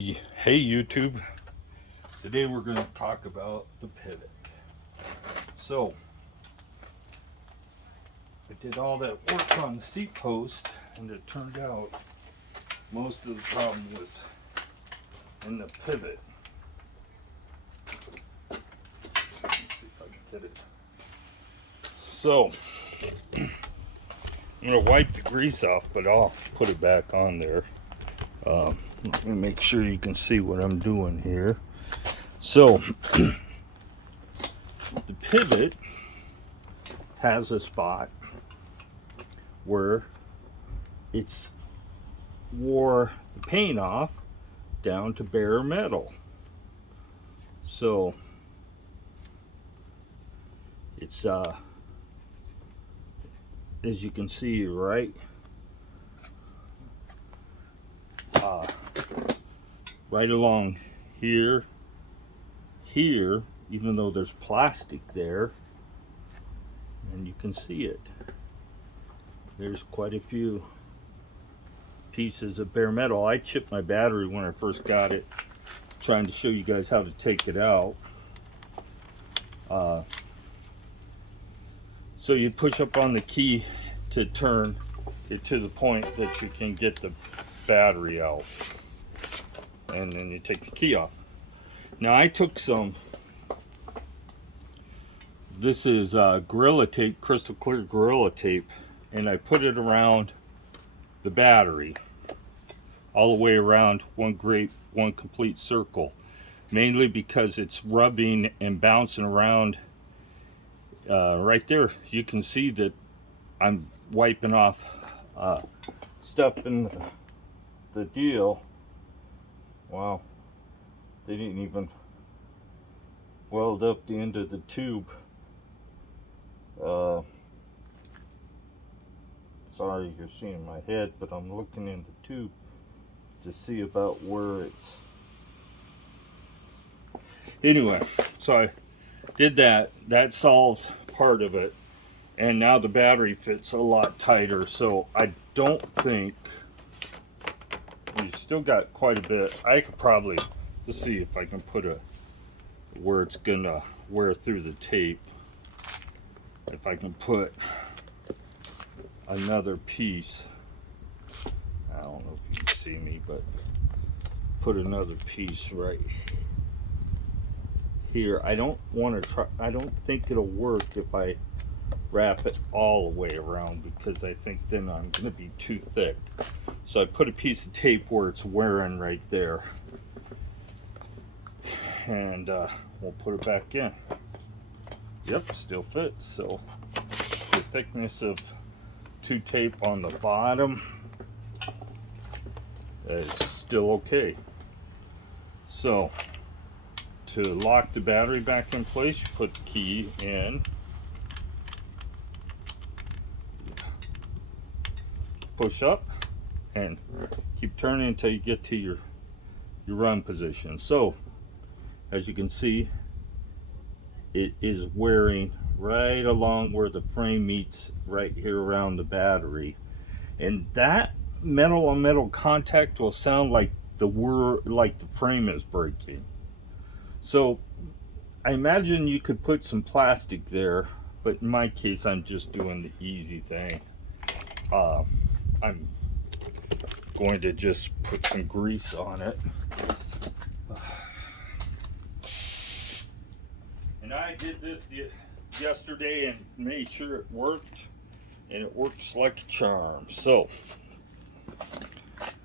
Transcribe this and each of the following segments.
Hey YouTube, today we're going to talk about the pivot. So, I did all that work on the seat post and it turned out most of the problem was in the pivot. Let's see if I can get it. So, I'm going to wipe the grease off, but I'll put it back on there. Let me make sure you can see what I'm doing here. So, the pivot has a spot where it's wore the paint off down to bare metal. So, it's as you can see right along here, even though there's plastic there, and you can see it. There's quite a few pieces of bare metal. I chipped my battery when I first got it, trying to show you guys how to take it out. So you push up on the key to turn it to the point that you can get the battery out, and then you take the key off. Now I took some, this is Gorilla Tape, crystal clear Gorilla Tape, and I put it around the battery all the way around one complete circle, mainly because it's rubbing and bouncing around. Right there you can see that I'm wiping off stuff in the deal. Wow, they didn't even weld up the end of the tube. Sorry you're seeing my head, but I'm looking in the tube to see about where it's. Anyway, so I did that. That solved part of it, and now the battery fits a lot tighter. So I don't think we still got quite a bit. I could probably, let's see if I can put a where it's gonna wear through the tape. If I can put another piece, I don't know if you can see me, but put another piece right here. I don't want to try, I don't think it'll work if I wrap it all the way around, because I think then I'm going to be too thick. So I put a piece of tape where it's wearing right there, and we'll put it back in. Yep, still fits. So the thickness of 2 tape on the bottom is still okay. So to lock the battery back in place, you put the key in, push up, and keep turning until you get to your run position. So as you can see, it is wearing right along where the frame meets right here around the battery, and that metal on metal contact will sound like the frame is breaking. So I imagine you could put some plastic there, but in my case I'm just doing the easy thing. I'm going to just put some grease on it. And I did this yesterday and made sure it worked, and it works like a charm. So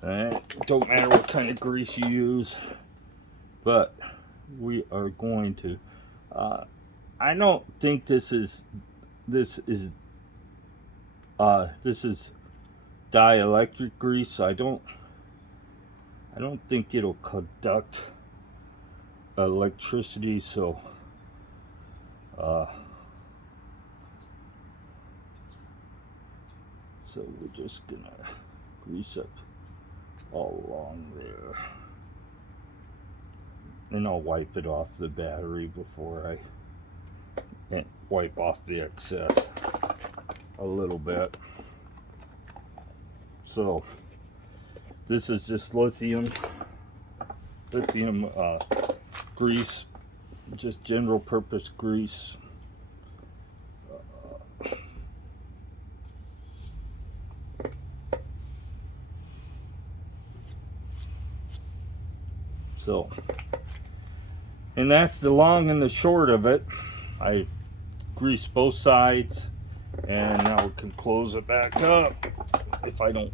it don't matter what kind of grease you use, but we are going to I don't think this is dielectric grease. I don't think it'll conduct electricity, so so we're just gonna grease up all along there, and I'll wipe it off the battery before I wipe off the excess a little bit. So this is just lithium lithium grease, just general purpose grease. So, and that's the long and the short of it. I grease both sides, and now we can close it back up if I don't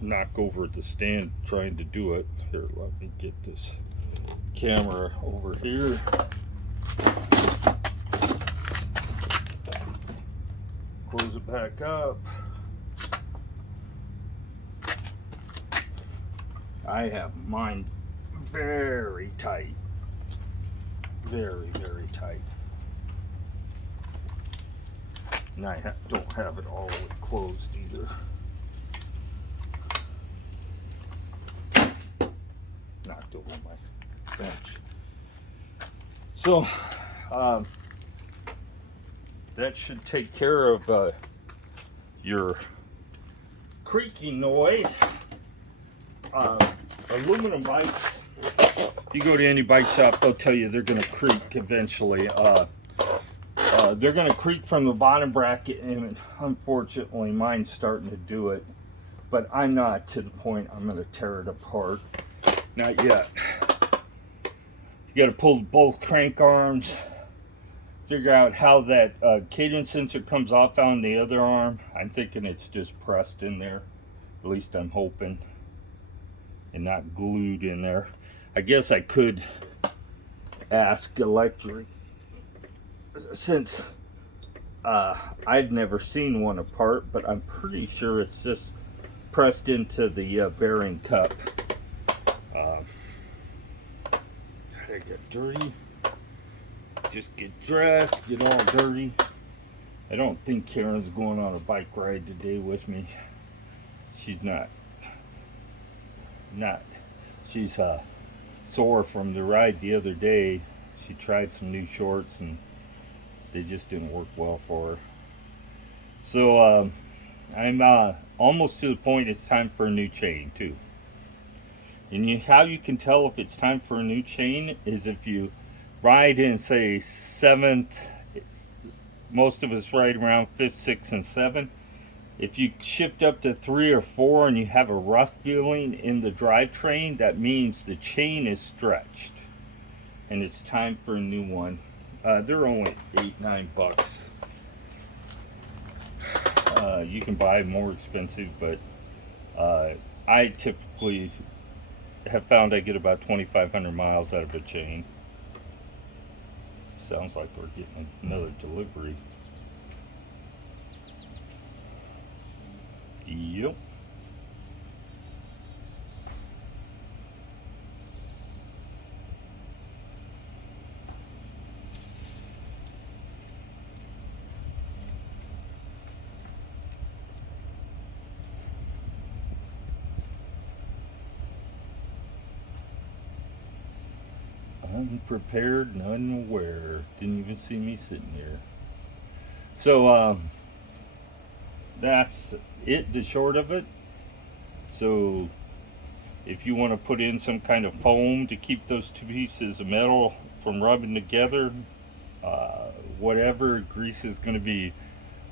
knock over the stand trying to do it. Here, let me get this camera over here. Close it back up. I have mine very tight. Very, very tight. And I don't have it all the way closed either. Knocked over my bench. So, that should take care of your creaking noise. Aluminum bikes, if you go to any bike shop, they'll tell you they're going to creak eventually. They're going to creak from the bottom bracket, and unfortunately mine's starting to do it, but I'm not to the point I'm going to tear it apart. Not yet. You got to pull both crank arms, figure out how that cadence sensor comes off on the other arm. I'm thinking it's just pressed in there, at least I'm hoping, and not glued in there. I guess I could ask Electric, since I've never seen one apart, but I'm pretty sure it's just pressed into the bearing cup. I get dirty, just get dressed, get all dirty. I don't think Karen's going on a bike ride today with me. She's not. She's sore from the ride the other day. She tried some new shorts and they just didn't work well for her. So I'm almost to the point it's time for a new chain too. And how you can tell if it's time for a new chain is if you ride in, say, 7th, most of us ride around 5th, 6th, and 7th. If you shift up to 3 or 4 and you have a rough feeling in the drivetrain, that means the chain is stretched and it's time for a new one. They're only $8-9. You can buy more expensive, but I typically have found I get about 2,500 miles out of a chain. Sounds like we're getting another delivery. Yep. Unprepared and unaware. Didn't even see me sitting here. So that's it, the short of it. So if you want to put in some kind of foam to keep those two pieces of metal from rubbing together, whatever, grease is going to be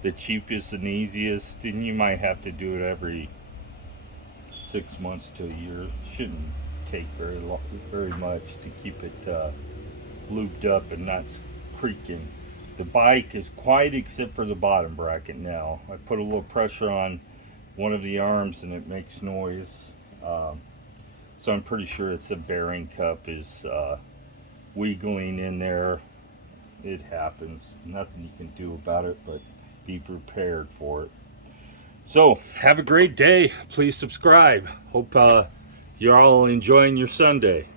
the cheapest and easiest, and you might have to do it every 6 months to a year. Shouldn't take very much to keep it lubed up and not creaking. The bike is quiet except for the bottom bracket now. I put a little pressure on one of the arms and it makes noise. So I'm pretty sure it's the bearing cup is wiggling in there. It happens. Nothing you can do about it but be prepared for it. So have a great day. Please subscribe. Hope you're all enjoying your Sunday.